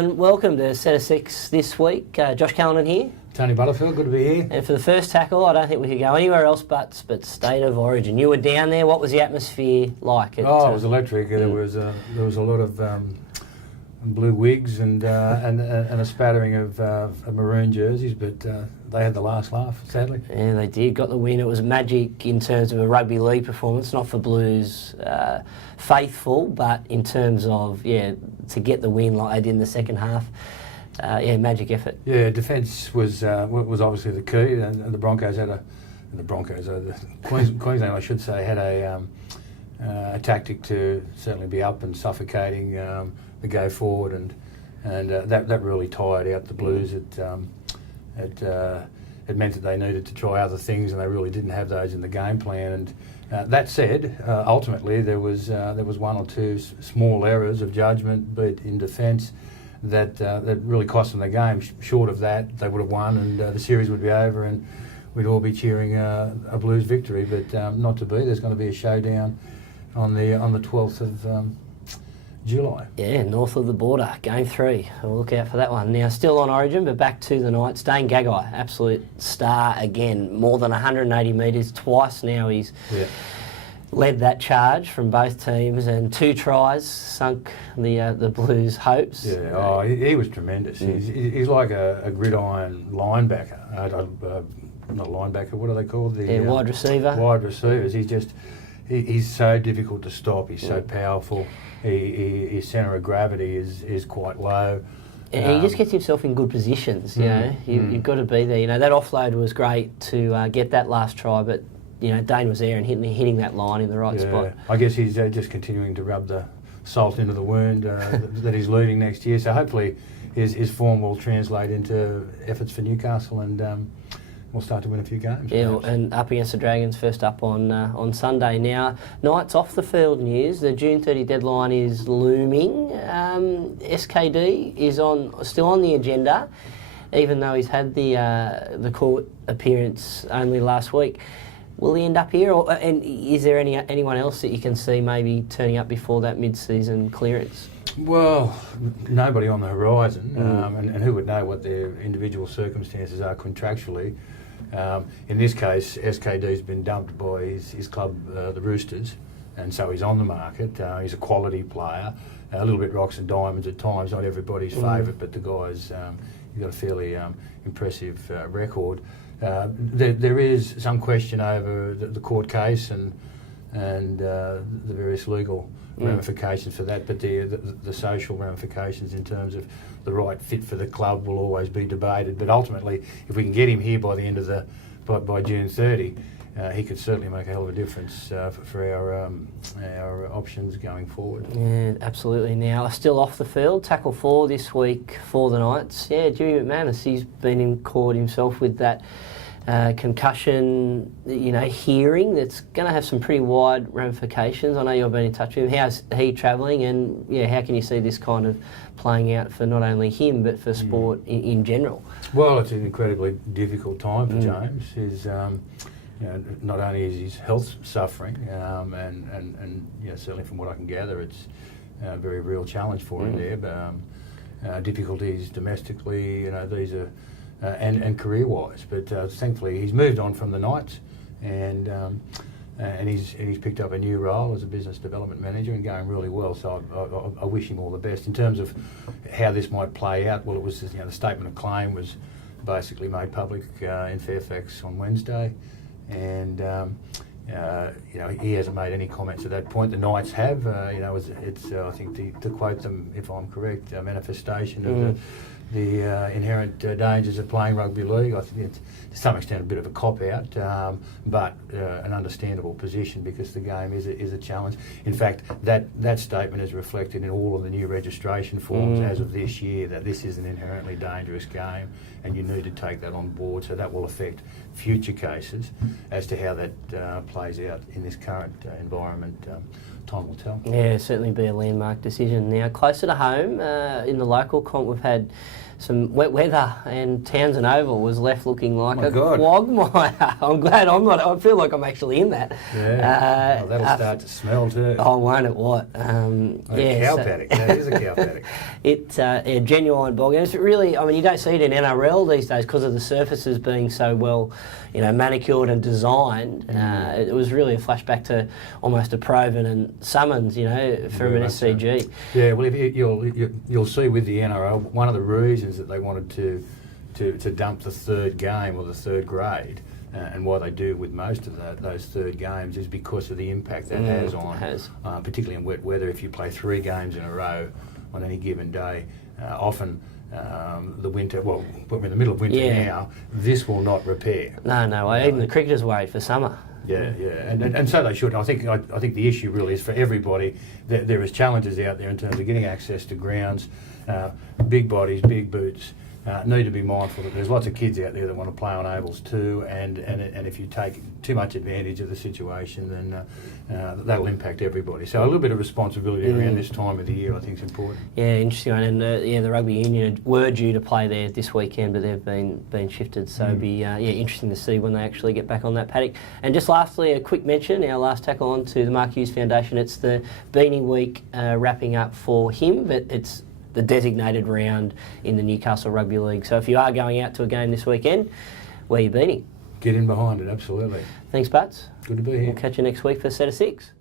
gentlemen, welcome to Set of Six this week. Josh Callanan here. Tony Butterfield, good to be here. And for the first tackle, I don't think we could go anywhere else but State of Origin. You were down there. What was the atmosphere like? It was electric. There was a lot of blue wigs and a spattering of maroon jerseys, but they had the last laugh, sadly. Yeah, they did. Got the win. It was magic in terms of a rugby league performance, not for Blues faithful, but in terms of, to get the win like they did in the second half. Magic effort. Yeah, defence was obviously the key, and the Broncos had Queensland, I should say, had a tactic to certainly be up and suffocating the go forward, and that really tired out the Blues. It meant that they needed to try other things, and they really didn't have those in the game plan. And that said, ultimately there was one or two small errors of judgment, but in defence, that really cost them the game. Short of that, they would have won, and the series would be over, and we'd all be cheering a Blues victory. But not to be. There's going to be a showdown on the 12th of July. Yeah, north of the border, game 3. We'll look out for that one. Now, still on Origin, but back to the Knights. Dane Gagai, absolute star again. More than 180 metres twice now. He's led that charge from both teams, and 2 tries sunk the Blues' hopes. Yeah, he was tremendous. He's like a gridiron linebacker. Not a linebacker, what are they called? Wide receiver. Wide receivers. He's so difficult to stop. He's so powerful. His centre of gravity is quite low. And he just gets himself in good positions. You've got to be there. That offload was great to get that last try, but Dane was there and hitting that line in the right spot. I guess he's just continuing to rub the salt into the wound that he's leading next year. So hopefully his form will translate into efforts for Newcastle, and we'll start to win a few games. Yeah, and up against the Dragons first up on Sunday. Now, Knights off the field news. The June 30 deadline is looming. SKD is still on the agenda, even though he's had the court appearance only last week. Will he end up here, and is there anyone else that you can see maybe turning up before that mid-season clearance? Well, nobody on the horizon, and who would know what their individual circumstances are contractually. In this case, SKD's been dumped by his club, the Roosters, and so he's on the market. He's a quality player, a little bit rocks and diamonds at times, not everybody's favourite, but the guy's he's got a fairly impressive record. There is some question over the court case and the various legal ramifications for that, but the social ramifications in terms of the right fit for the club will always be debated. But ultimately, if we can get him here by the end of by June 30, he could certainly make a hell of a difference for our options going forward. Yeah, absolutely. Now, still off the field, tackle 4 this week for the Knights. Yeah, Jimmy McManus, he's been in court himself with that concussion, hearing that's going to have some pretty wide ramifications. I know you've been in touch with him. How's he travelling, and how can you see this kind of playing out for not only him but for sport in general? Well, it's an incredibly difficult time for James. He's not only is his health suffering, and certainly from what I can gather, it's a very real challenge for him there. But difficulties domestically, these are. And career-wise, but thankfully he's moved on from the Knights, and he's picked up a new role as a business development manager and going really well. So I wish him all the best. In terms of how this might play out, well, it was the statement of claim was basically made public in Fairfax on Wednesday, and he hasn't made any comments at that point. The Knights have, it's I think to quote them, if I'm correct, a manifestation of the inherent dangers of playing rugby league. I think it's to some extent a bit of a cop-out, but an understandable position because the game is a challenge. In fact, that statement is reflected in all of the new registration forms as of this year, that this is an inherently dangerous game and you need to take that on board. So that will affect future cases. As to how that plays out in this current environment, time will tell. Yeah, certainly be a landmark decision. Now, closer to home, in the local comp, we've had some wet weather, and Townsend Oval was left looking like My a God. quagmire. I'm glad I'm not. I feel like I'm actually in that. Yeah, that'll start to smell too. Oh, won't it? What? Cow paddock. That is a cow paddock. It's a genuine bog, and it's really. I mean, you don't see it in NRL these days because of the surfaces being so well, manicured and designed. It was really a flashback to almost a Provan and Summons, from Very an much so. SCG. Yeah, well, you'll see with the NRL, one of the reasons that they wanted to dump the third game or the third grade, and why they do with most of those third games is because of the impact that has on, particularly in wet weather. If you play 3 games in a row on any given day, often the winter, well, we're in the middle of winter now, this will not repair. No, even the cricketers worried for summer. Yeah, and so they should. I think the issue really is for everybody. There is challenges out there in terms of getting access to grounds, big bodies, big boots. Need to be mindful that there's lots of kids out there that want to play on ovals too, and if you take too much advantage of the situation, then that'll impact everybody. So a little bit of responsibility around this time of the year, I think, is important. Yeah, interesting. And the rugby union were due to play there this weekend, but they've been shifted. So it'll be interesting to see when they actually get back on that paddock. And just lastly, a quick mention, our last tackle on to the Mark Hughes Foundation. It's the Beanie Week wrapping up for him, but it's the designated round in the Newcastle Rugby League. So if you are going out to a game this weekend, wear your beanie. Get in behind it, absolutely. Thanks, Butts. Good to be here. We'll catch you next week for a set of 6.